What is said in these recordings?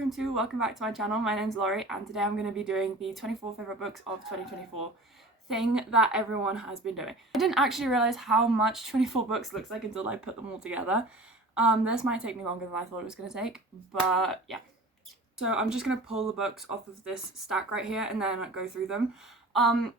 welcome back to my channel. My name's Laurie and today I'm going to be doing the 24 favourite books of 2024 thing that everyone has been doing. I didn't actually realise how much 24 books looks like until I put them all together. This might take me longer than I thought it was going to take, but yeah. So I'm just going to pull the books off of this stack right here and then go through them. I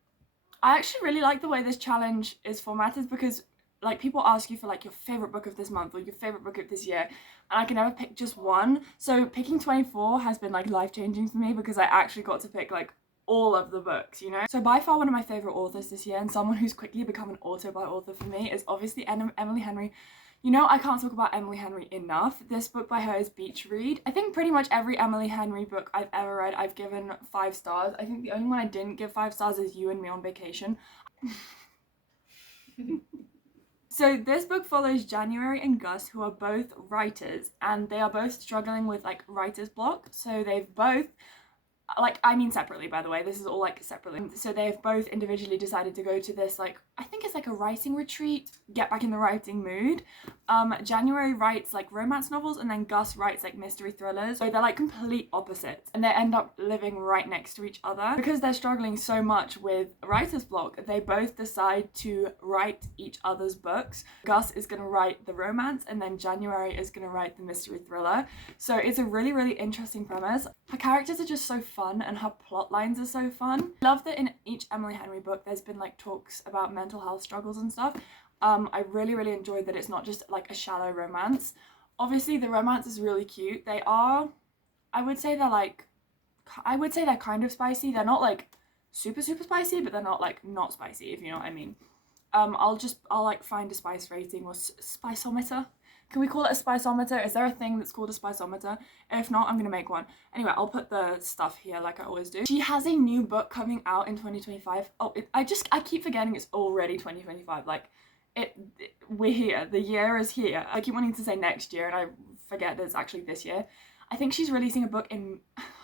actually really like the way this challenge is formatted because like people ask you for like your favourite book of this month or your favourite book of this year, and I can never pick just one. So picking 24 has been like life-changing for me because I actually got to pick like all of the books, you know? So by far one of my favourite authors this year, and someone who's quickly become an author for me, is obviously Emily Henry. You know, I can't talk about Emily Henry enough. This book by her is Beach Read. I think pretty much every Emily Henry book I've ever read, I've given 5 stars. I think the only one I didn't give 5 stars is You and Me on Vacation. So this book follows January and Gus, who are both writers, and they are both struggling with like writer's block. So they've both, like, I mean separately, by the way, this is all like separately. So they've both individually decided to go to this, like, I think it's like a writing retreat, get back in the writing mood. January writes like romance novels and then Gus writes like mystery thrillers. So they're like complete opposites and they end up living right next to each other. Because they're struggling so much with writer's block, they both decide to write each other's books. Gus is going to write the romance and then January is going to write the mystery thriller. So it's a really, really interesting premise. Her characters are just so fun and her plot lines are so fun. I love that in each Emily Henry book there's been like talks about mental health struggles and stuff. I really, really enjoyed that it's not just like a shallow romance. Obviously the romance is really cute. They are, I would say they're kind of spicy. They're not like super spicy, but they're not like not spicy, if you know what I mean. I'll like find a spice rating or spiceometer. Can we call it a spiceometer? Is there a thing that's called a spiceometer? If not, I'm gonna make one. Anyway, I'll put the stuff here like I always do. She has a new book coming out in 2025. Oh, I keep forgetting it's already 2025. Like, we're here. The year is here. I keep wanting to say next year and I forget that it's actually this year. I think she's releasing a book in,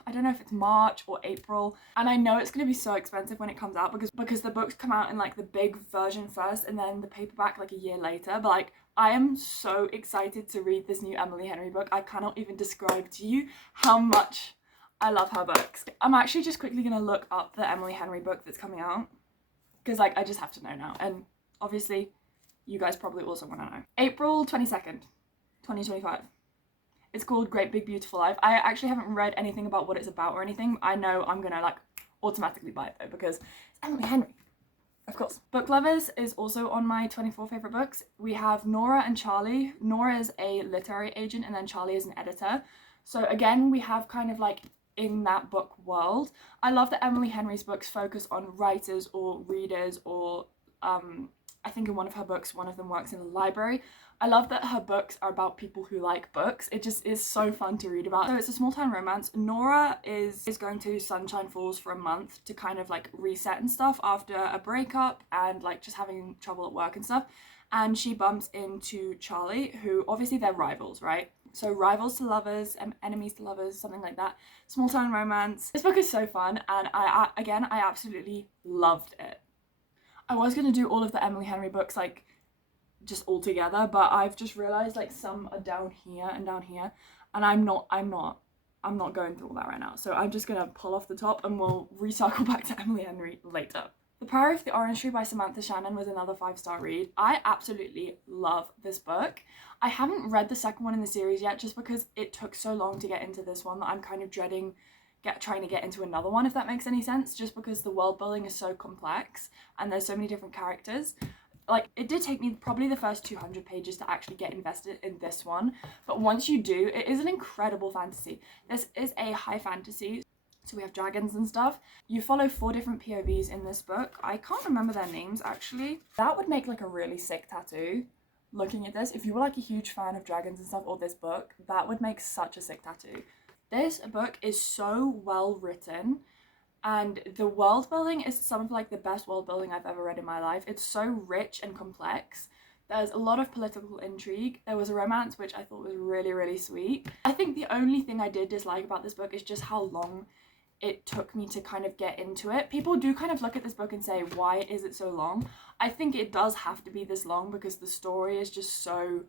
I don't know if it's March or April, and I know it's going to be so expensive when it comes out because the books come out in like the big version first and then the paperback like a year later. But like, I am so excited to read this new Emily Henry book. I cannot even describe to you how much I love her books. I'm actually just quickly going to look up the Emily Henry book that's coming out because like I just have to know now, and obviously you guys probably also want to know. April 22nd, 2025. It's called Great Big Beautiful Life. I actually haven't read anything about what it's about or anything. I know I'm gonna like automatically buy it though because it's Emily Henry, of course. Book Lovers is also on my 24 favourite books. We have Nora and Charlie. Nora is a literary agent and then Charlie is an editor. So again, we have kind of like in that book world. I love that Emily Henry's books focus on writers or readers or I think in one of her books, one of them works in a library. I love that her books are about people who like books. It just is so fun to read about. So it's a small town romance. Nora is going to Sunshine Falls for a month to kind of like reset and stuff after a breakup and like just having trouble at work and stuff. And she bumps into Charlie, who obviously they're rivals, right? So rivals to lovers, enemies to lovers, something like that. Small town romance. This book is so fun and I absolutely loved it. I was going to do all of the Emily Henry books like just all together, but I've just realized like some are down here and down here, and I'm not going through all that right now. So I'm just going to pull off the top and we'll recycle back to Emily Henry later. The Power of the Orange Tree by Samantha Shannon was another 5-star read. I absolutely love this book. I haven't read the second one in the series yet just because it took so long to get into this one that I'm kind of dreading trying to get into another one, if that makes any sense, just because the world building is so complex and there's so many different characters. Like, it did take me probably the first 200 pages to actually get invested in this one, but once you do, it is an incredible fantasy. This is a high fantasy, so we have dragons and stuff. You follow 4 different POVs in this book. I can't remember their names actually. That would make like a really sick tattoo. Looking at this, if you were like a huge fan of dragons and stuff or this book, that would make such a sick tattoo. This book is so well written and the world building is some of like the best world building I've ever read in my life. It's so rich and complex. There's a lot of political intrigue. There was a romance which I thought was really, really sweet. I think the only thing I did dislike about this book is just how long it took me to kind of get into it. People do kind of look at this book and say, why is it so long? I think it does have to be this long because the story is just so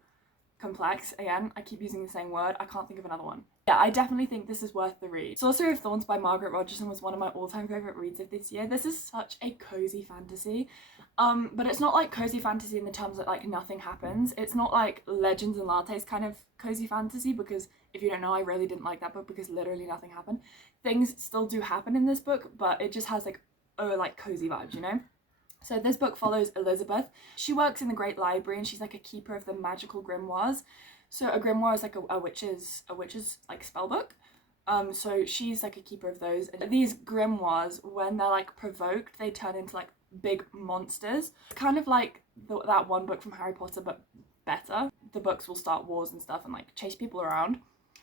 complex. Again, I keep using the same word. I can't think of another one. Yeah, I definitely think this is worth the read. Sorcery of Thorns by Margaret Rogerson was one of my all-time favourite reads of this year. This is such a cozy fantasy. But it's not like cozy fantasy in the terms that like nothing happens. It's not like Legends and Lattes kind of cozy fantasy, because if you don't know, I really didn't like that book because literally nothing happened. Things still do happen in this book, but it just has like cozy vibes, you know? So this book follows Elizabeth. She works in the Great Library and she's like a keeper of the magical grimoires. So a grimoire is like a witch's like spell book. So she's like a keeper of those. And these grimoires, when they're like provoked, they turn into like big monsters. Kind of like that one book from Harry Potter, but better. The books will start wars and stuff and like chase people around.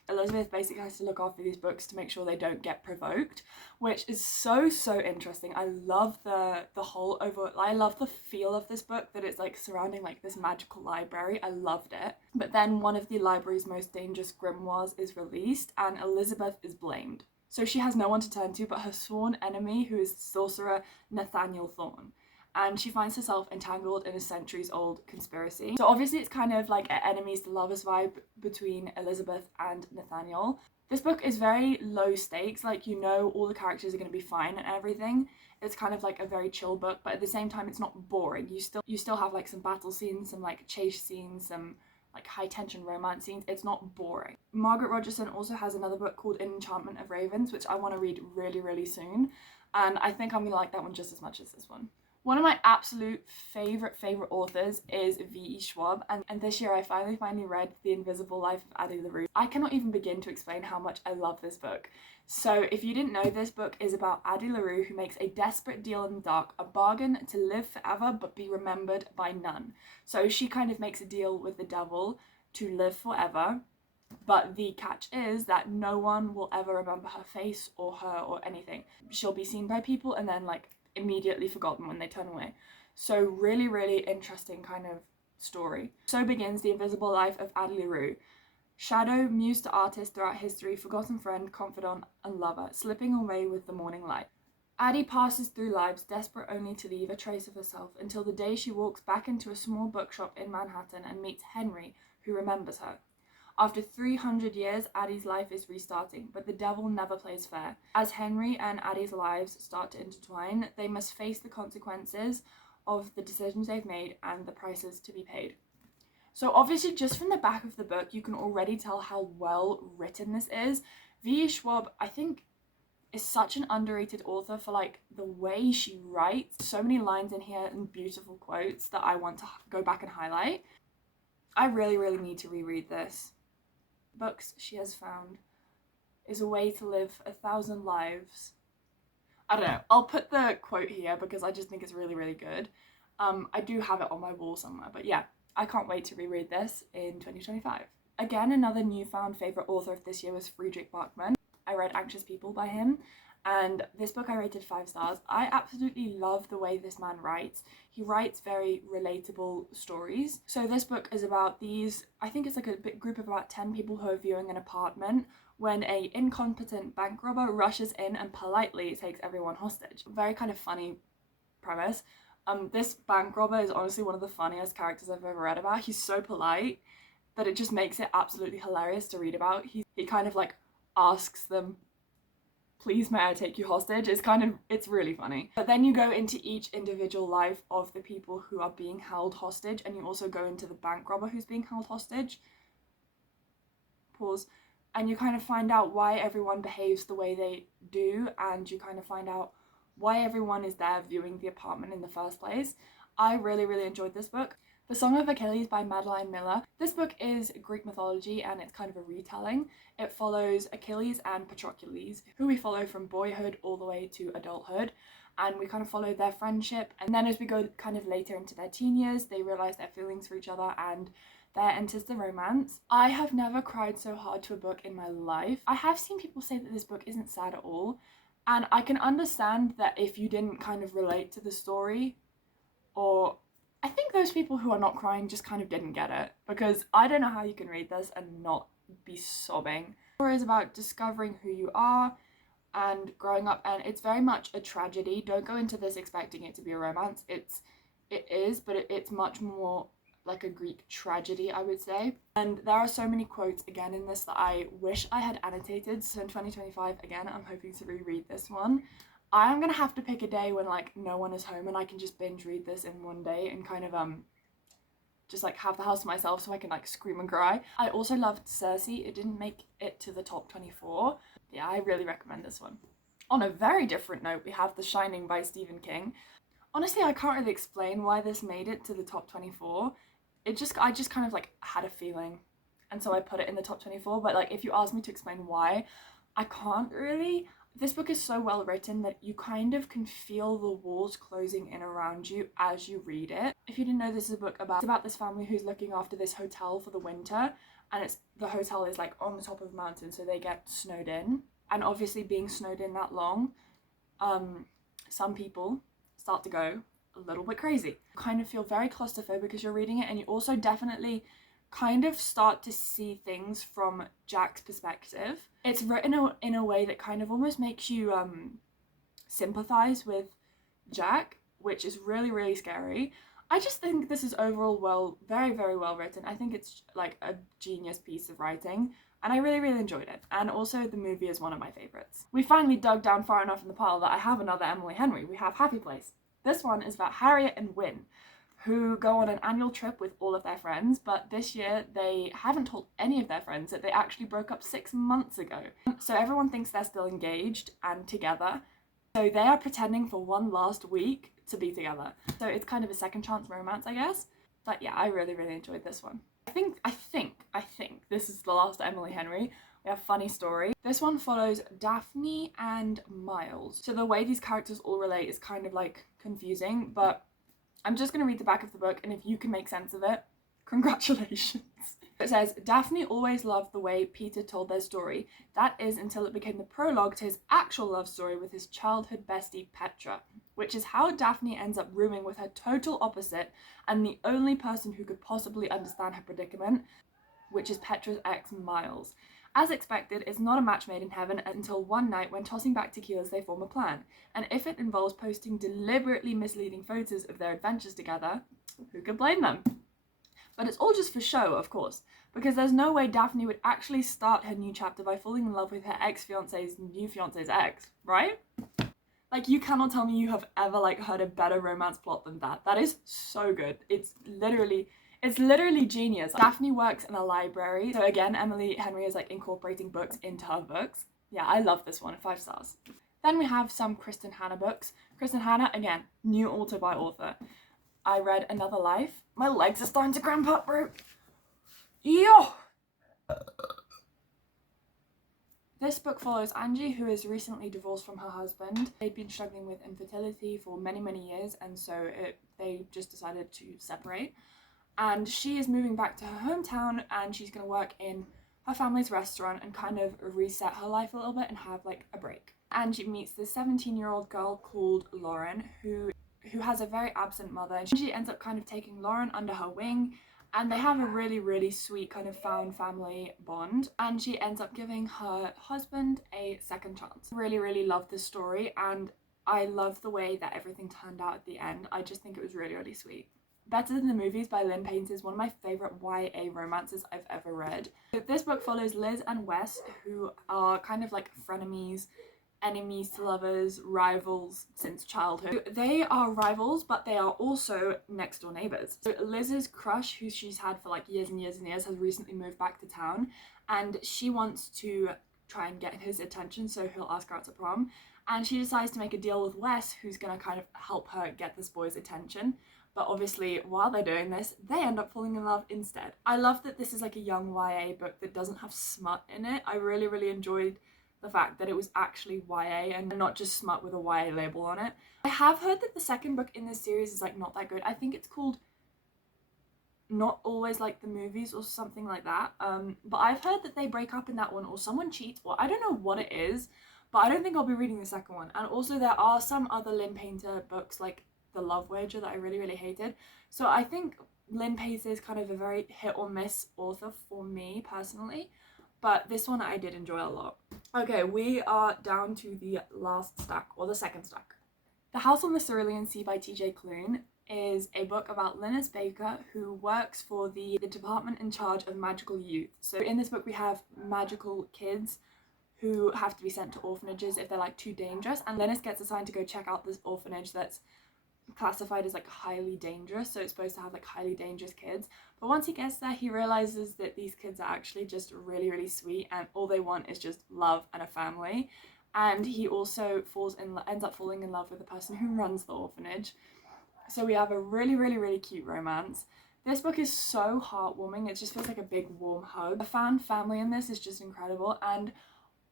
Elizabeth basically has to look after these books to make sure they don't get provoked, which is so interesting. I love I love the feel of this book, that it's like surrounding like this magical library. I loved it. But then one of the library's most dangerous grimoires is released and Elizabeth is blamed. So she has no one to turn to but her sworn enemy, who is sorcerer Nathaniel Thorne. And she finds herself entangled in a centuries-old conspiracy. So obviously it's kind of like an enemies to lovers vibe between Elizabeth and Nathaniel. This book is very low stakes, like you know all the characters are going to be fine and everything. It's kind of like a very chill book, but at the same time it's not boring. You still have like some battle scenes, some like chase scenes, some like high tension romance scenes. It's not boring. Margaret Rogerson also has another book called Enchantment of Ravens, which I want to read really soon, and I think I'm going to like that one just as much as this one. One of my absolute favorite authors is V.E. Schwab, and this year I finally read The Invisible Life of Addie LaRue. I cannot even begin to explain how much I love this book. So if you didn't know, this book is about Addie LaRue, who makes a desperate deal in the dark, a bargain to live forever but be remembered by none. So she kind of makes a deal with the devil to live forever, but the catch is that no one will ever remember her face or her or anything. She'll be seen by people and then like immediately forgotten when they turn away. So really interesting kind of story. So begins The Invisible Life of Addie LaRue. Shadow, muse to artist throughout history, forgotten friend, confidant and lover, slipping away with the morning light. Addie passes through lives desperate only to leave a trace of herself, until the day she walks back into a small bookshop in Manhattan and meets Henry, who remembers her. After 300 years, Addie's life is restarting, but the devil never plays fair. As Henry and Addie's lives start to intertwine, they must face the consequences of the decisions they've made and the prices to be paid. So obviously, just from the back of the book, you can already tell how well written this is. V.E. Schwab, I think, is such an underrated author for like the way she writes. So many lines in here and beautiful quotes that I want to go back and highlight. I really need to reread this. Books she has found is a way to live 1,000 lives. I don't know. I'll put the quote here because I just think it's really good. I do have it on my wall somewhere, but yeah, I can't wait to reread this in 2025. Again, another newfound favourite author of this year was Friedrick Markman. I read Anxious People by him, and this book I rated 5 stars. I absolutely love the way this man writes. He writes very relatable stories. So this book is about these, I think it's like a big group of about 10 people who are viewing an apartment when a incompetent bank robber rushes in and politely takes everyone hostage. Very kind of funny premise. This bank robber is honestly one of the funniest characters I've ever read about. He's so polite that it just makes it absolutely hilarious to read about. He kind of like asks them, please may I take you hostage? It's really funny. But then you go into each individual life of the people who are being held hostage, and you also go into the bank robber who's being held hostage. Pause. And you kind of find out why everyone behaves the way they do, and you kind of find out why everyone is there viewing the apartment in the first place. I really enjoyed this book. The Song of Achilles by Madeline Miller. This book is Greek mythology and it's kind of a retelling. It follows Achilles and Patroclus, who we follow from boyhood all the way to adulthood, and we kind of follow their friendship, and then as we go kind of later into their teen years, they realise their feelings for each other, and there enters the romance. I have never cried so hard to a book in my life. I have seen people say that this book isn't sad at all, and I can understand that if you didn't kind of relate to the story, or I think those people who are not crying just kind of didn't get it, because I don't know how you can read this and not be sobbing. The story is about discovering who you are and growing up, and it's very much a tragedy. Don't go into this expecting it to be a romance. It is, but it's much more like a Greek tragedy, I would say. And there are so many quotes again in this that I wish I had annotated. So in 2025, again, I'm hoping to reread this one. I am gonna have to pick a day when like no one is home and I can just binge read this in one day and kind of just like have the house to myself so I can like scream and cry. I also loved Circe. It didn't make it to the top 24. Yeah, I really recommend this one. On a very different note, we have The Shining by Stephen King. Honestly, I can't really explain why this made it to the top 24. I just kind of like had a feeling, and so I put it in the top 24. But like, if you ask me to explain why, I can't really. This book is so well written that you kind of can feel the walls closing in around you as you read it. If you didn't know, this is a book about this family who's looking after this hotel for the winter, and the hotel is like on the top of a mountain, so they get snowed in. And obviously, being snowed in that long, some people start to go a little bit crazy. You kind of feel very claustrophobic as you're reading it, and you also definitely kind of start to see things from Jack's perspective. It's written in a way that kind of almost makes you sympathize with Jack, which is really, really scary. I just think this is overall very, very well written. I think it's like a genius piece of writing, and I really, really enjoyed it. And also the movie is one of my favorites. We finally dug down far enough in the pile that I have another Emily Henry. We have Happy Place. This one is about Harriet and Wynne, who go on an annual trip with all of their friends, but this year they haven't told any of their friends that they actually broke up 6 months ago. So everyone thinks they're still engaged and together. So they are pretending for one last week to be together. So it's kind of a second chance romance, I guess. But yeah, I really, really enjoyed this one. I think this is the last Emily Henry. We have Funny Story. This one follows Daphne and Miles. So the way these characters all relate is kind of like confusing, but I'm just gonna read the back of the book, and if you can make sense of it, congratulations. It says, Daphne always loved the way Peter told their story. That is until it became the prologue to his actual love story with his childhood bestie Petra, which is how Daphne ends up rooming with her total opposite and the only person who could possibly understand her predicament, which is Petra's ex Miles. As expected, it's not a match made in heaven until one night when tossing back tequilas they form a plan. And if it involves posting deliberately misleading photos of their adventures together, who could blame them? But it's all just for show, of course, because there's no way Daphne would actually start her new chapter by falling in love with her ex-fiance's new fiance's ex, right? Like, you cannot tell me you have ever, like, heard a better romance plot than that. That is so good. It's literally genius. Daphne works in a library. So again, Emily Henry is, like, incorporating books into her books. Yeah, I love this one, 5 stars. Then we have some Kristen Hanna books. Kristen Hanna, again, new author by author. I read Another Life. My legs are starting to cramp up, bro. Yo! This book follows Angie, who is recently divorced from her husband. They'd been struggling with infertility for many, many years, and so they just decided to separate. And she is moving back to her hometown, and she's going to work in her family's restaurant and kind of reset her life a little bit and have like a break. Angie meets this 17-year-old girl called Lauren, who has a very absent mother, and she ends up kind of taking Lauren under her wing, and they have a really, really sweet kind of found family bond, and she ends up giving her husband a second chance. Really, really love this story, and I love the way that everything turned out at the end. I just think it was really, really sweet. Better Than the Movies by Lynn Painter is one of my favourite YA romances I've ever read. So this book follows Liz and Wes, who are kind of like frenemies, enemies to lovers, rivals since childhood. They are rivals, but they are also next door neighbours. So Liz's crush, who she's had for like years and years and years, has recently moved back to town, and she wants to try and get his attention, so he'll ask her out to prom. And she decides to make a deal with Wes, who's gonna kind of help her get this boy's attention. But obviously, while they're doing this, they end up falling in love instead. I love that this is like a young YA book that doesn't have smut in it. I really, really enjoyed the fact that it was actually YA and not just smut with a YA label on it. I have heard that the second book in this series is like not that good. I think it's called Not Always Like the Movies or something like that. But I've heard that they break up in that one, or someone cheats, or I don't know what it is, but I don't think I'll be reading the second one. And also there are some other Lynn Painter books like The Love Wager that I really, really hated. So I think Lynn Painter is kind of a very hit or miss author for me personally, but this one I did enjoy a lot. Okay, we are down to the last stack, or the second stack. The House on the Cerulean Sea by TJ Klune. is a book about Linus Baker, who works for the department in charge of magical youth. So in this book we have magical kids who have to be sent to orphanages if they're like too dangerous, and Linus gets assigned to go check out this orphanage that's classified as like highly dangerous, so it's supposed to have like highly dangerous kids. But once he gets there, he realizes that these kids are actually just really, really sweet, and all they want is just love and a family. And he also ends up falling in love with the person who runs the orphanage. So we have a really, really, really cute romance. This book is so heartwarming. It just feels like a big warm hug. The found family in this is just incredible, and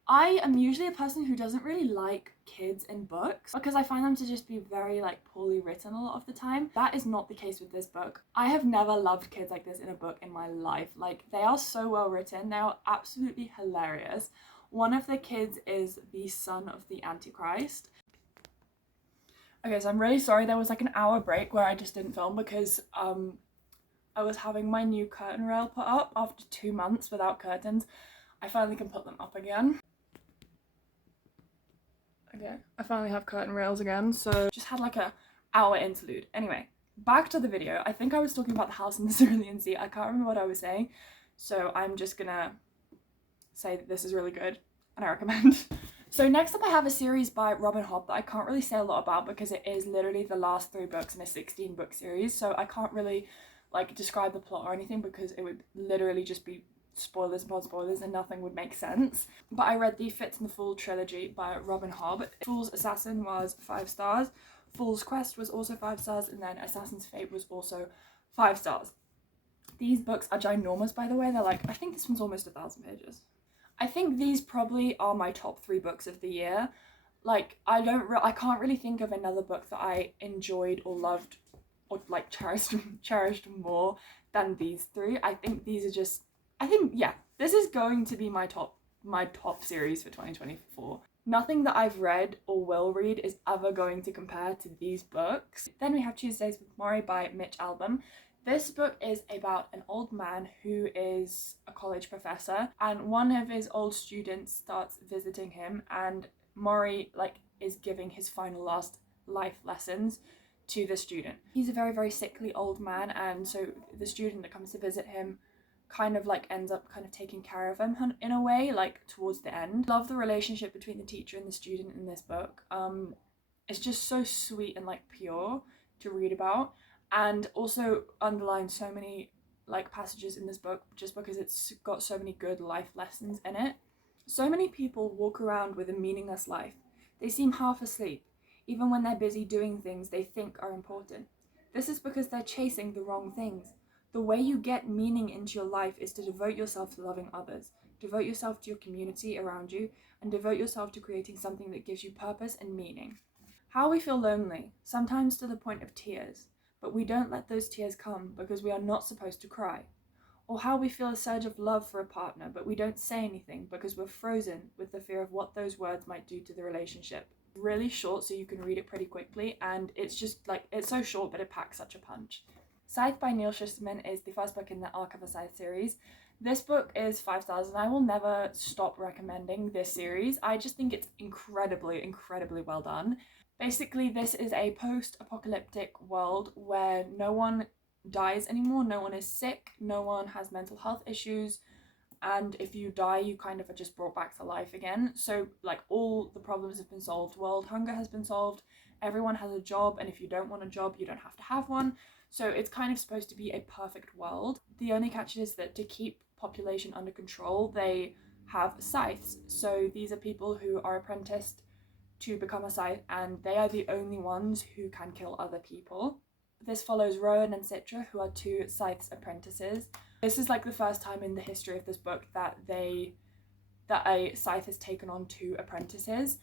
I am usually a person who doesn't really like kids in books because I find them to just be very like poorly written a lot of the time. That is not the case with this book. I have never loved kids like this in a book in my life. Like, they are so well written. They are absolutely hilarious. One of the kids is the son of the Antichrist. Okay, so I'm really sorry there was like an hour break where I just didn't film because I was having my new curtain rail put up after 2 months without curtains. I finally can put them up again. Okay, I finally have curtain rails again, so just had like a hour interlude. Anyway, back to the video. I think I was talking about the house in the Cilian SE. I can't remember what I was saying, so I'm just gonna say that this is really good and I recommend. So next up I have a series by Robin Hobb that I can't really say a lot about because it is literally the last 3 books in a 16 book series, so I can't really like describe the plot or anything because it would literally just be spoilers upon spoilers and nothing would make sense. But I read the Fitz and the Fool trilogy by Robin Hobb. Fool's Assassin was 5 stars, Fool's Quest was also 5 stars, and then Assassin's Fate was also 5 stars. These books are ginormous, by the way. They're like, I think this one's almost 1,000 pages. I think these probably are my top 3 books of the year. Like, I can't really think of another book that I enjoyed or loved or like cherished more than these 3. I think these are just, yeah, this is going to be my top series for 2024. Nothing that I've read or will read is ever going to compare to these books. Then we have Tuesdays with Morrie by Mitch Albom. This book is about an old man who is a college professor, and one of his old students starts visiting him, and Morrie like is giving his final last life lessons to the student. He's a very, very sickly old man, and so the student that comes to visit him kind of like ends up kind of taking care of him in a way, like towards the end. Love the relationship between the teacher and the student in this book. It's just so sweet and like pure to read about, and also underlines so many like passages in this book just because it's got so many good life lessons in it. So many people walk around with a meaningless life. They seem half asleep, even when they're busy doing things they think are important. This is because they're chasing the wrong things. The way you get meaning into your life is to devote yourself to loving others, devote yourself to your community around you, and devote yourself to creating something that gives you purpose and meaning. How we feel lonely, sometimes to the point of tears, but we don't let those tears come because we are not supposed to cry. Or how we feel a surge of love for a partner, but we don't say anything because we're frozen with the fear of what those words might do to the relationship. Really short, so you can read it pretty quickly, and it's just like, it's so short but it packs such a punch. Scythe by Neil Shusterman is the first book in the Arc of a Scythe series. This book is 5 stars, and I will never stop recommending this series. I just think it's incredibly, incredibly well done. Basically, this is a post-apocalyptic world where no one dies anymore, no one is sick, no one has mental health issues, and if you die, you kind of are just brought back to life again. So like all the problems have been solved. World hunger has been solved, everyone has a job, and if you don't want a job, you don't have to have one. So it's kind of supposed to be a perfect world. The only catch is that to keep population under control, they have scythes. So these are people who are apprenticed to become a scythe, and they are the only ones who can kill other people. This follows Rowan and Citra, who are 2 scythe's apprentices. This is like the first time in the history of this book that a scythe has taken on 2 apprentices,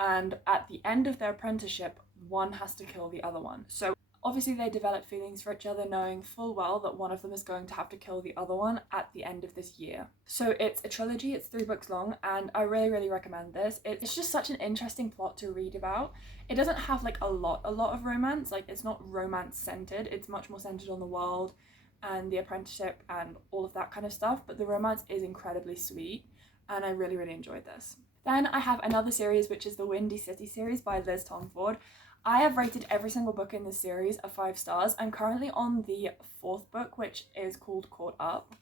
and at the end of their apprenticeship, one has to kill the other one. So obviously they develop feelings for each other, knowing full well that one of them is going to have to kill the other one at the end of this year. So it's a trilogy, it's 3 books long, and I really, really recommend this. It's just such an interesting plot to read about. It doesn't have like a lot of romance, like it's not romance centered, it's much more centered on the world and the apprenticeship and all of that kind of stuff, but the romance is incredibly sweet, and I really, really enjoyed this. Then I have another series, which is the Windy City series by Liz Tomford. I have rated every single book in this series a 5 stars. I'm currently on the 4th book, which is called Caught Up,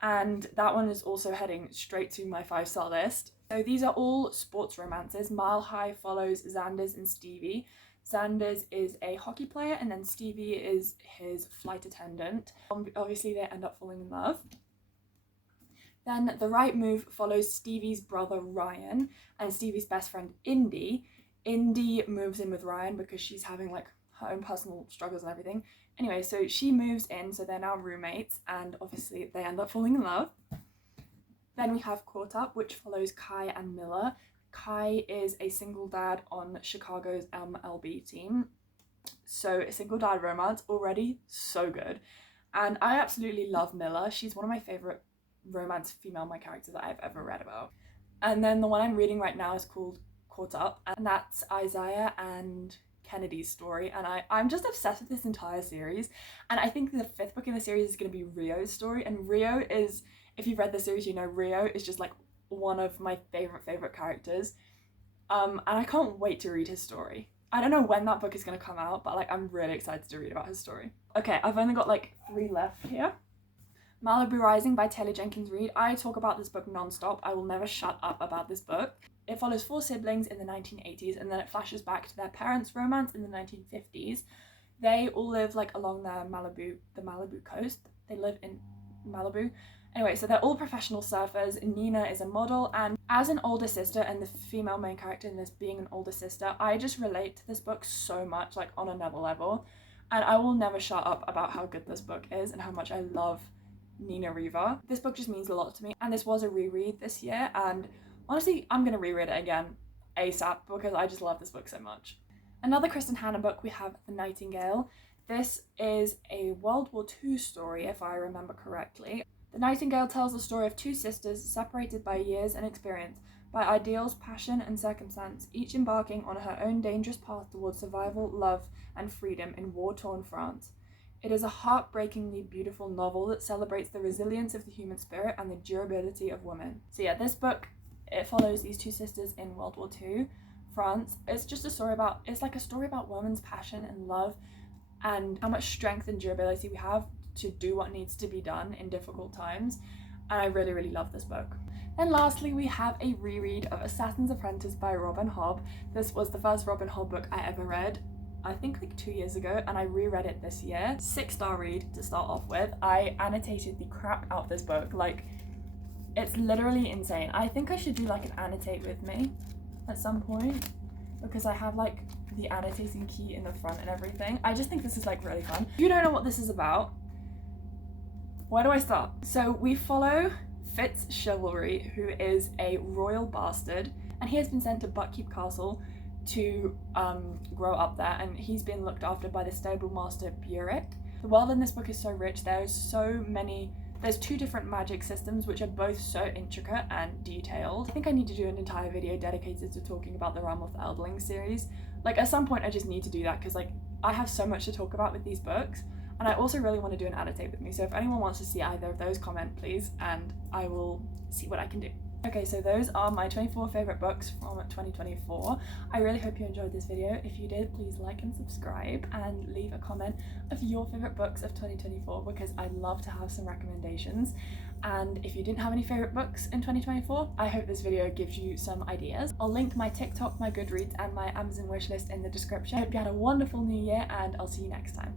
and that one is also heading straight to my 5-star list. So these are all sports romances. Mile High follows Xander's and Stevie. Xander's is a hockey player and then Stevie is his flight attendant. Obviously they end up falling in love. Then The Right Move follows Stevie's brother Ryan and Stevie's best friend Indy. Indy moves in with Ryan because she's having like her own personal struggles and everything. Anyway, so she moves in, so they're now roommates, and obviously they end up falling in love. Then we have Caught Up, which follows Kai and Miller. Kai is a single dad on Chicago's MLB team. So a single dad romance, already so good. And I absolutely love Miller. She's one of my favourite romance female main characters that I've ever read about. And then the one I'm reading right now is called Caught Up, and that's Isaiah and Kennedy's story, and I'm just obsessed with this entire series. And I think the 5th book in the series is going to be Rio's story, and Rio is, if you've read the series, you know Rio is just like one of my favorite characters, and I can't wait to read his story. I don't know when that book is going to come out, but like I'm really excited to read about his story. Okay, I've only got like 3 left here. Malibu Rising by Taylor Jenkins Reid. I talk about this book non-stop. I will never shut up about this book. It follows 4 siblings in the 1980s, and then it flashes back to their parents' romance in the 1950s. They all live like along the Malibu coast. They live in Malibu. Anyway, so they're all professional surfers. Nina is a model, and as an older sister and the female main character in this being an older sister, I just relate to this book so much, like on another level. And I will never shut up about how good this book is and how much I love Nina Riva. This book just means a lot to me, and this was a reread this year, and honestly I'm gonna reread it again ASAP because I just love this book so much. Another Kristen Hanna book, we have The Nightingale. This is a World War II story, if I remember correctly. The Nightingale tells the story of 2 sisters separated by years and experience, by ideals, passion and circumstance, each embarking on her own dangerous path towards survival, love and freedom in war-torn France. It is a heartbreakingly beautiful novel that celebrates the resilience of the human spirit and the durability of women. So yeah, this book, it follows these 2 sisters in World War II, France. It's just a story about, it's like a story about women's passion and love and how much strength and durability we have to do what needs to be done in difficult times. And I really, really love this book. Then lastly, we have a reread of Assassin's Apprentice by Robin Hobb. This was the first Robin Hobb book I ever read, I think like 2 years ago, and I reread it this year. 6-star read to start off with. I annotated the crap out of this book. Like, it's literally insane. I think I should do like an annotate with me at some point because I have like the annotating key in the front and everything. I just think this is like really fun. If you don't know what this is about, where do I start? So we follow Fitz Chivalry, who is a royal bastard, and he has been sent to Buckkeep Castle to grow up there, and he's been looked after by the stable master Burek. The world in this book is so rich. There's 2 different magic systems which are both so intricate and detailed. I think I need to do an entire video dedicated to talking about the Realm of the Elderling series. Like at some point I just need to do that because like I have so much to talk about with these books, and I also really want to do an annotate with me. So if anyone wants to see either of those, comment please, and I will see what I can do. Okay, so those are my 24 favourite books from 2024. I really hope you enjoyed this video. If you did, please like and subscribe and leave a comment of your favourite books of 2024 because I'd love to have some recommendations. And if you didn't have any favourite books in 2024, I hope this video gives you some ideas. I'll link my TikTok, my Goodreads and my Amazon wishlist in the description. I hope you had a wonderful new year, and I'll see you next time.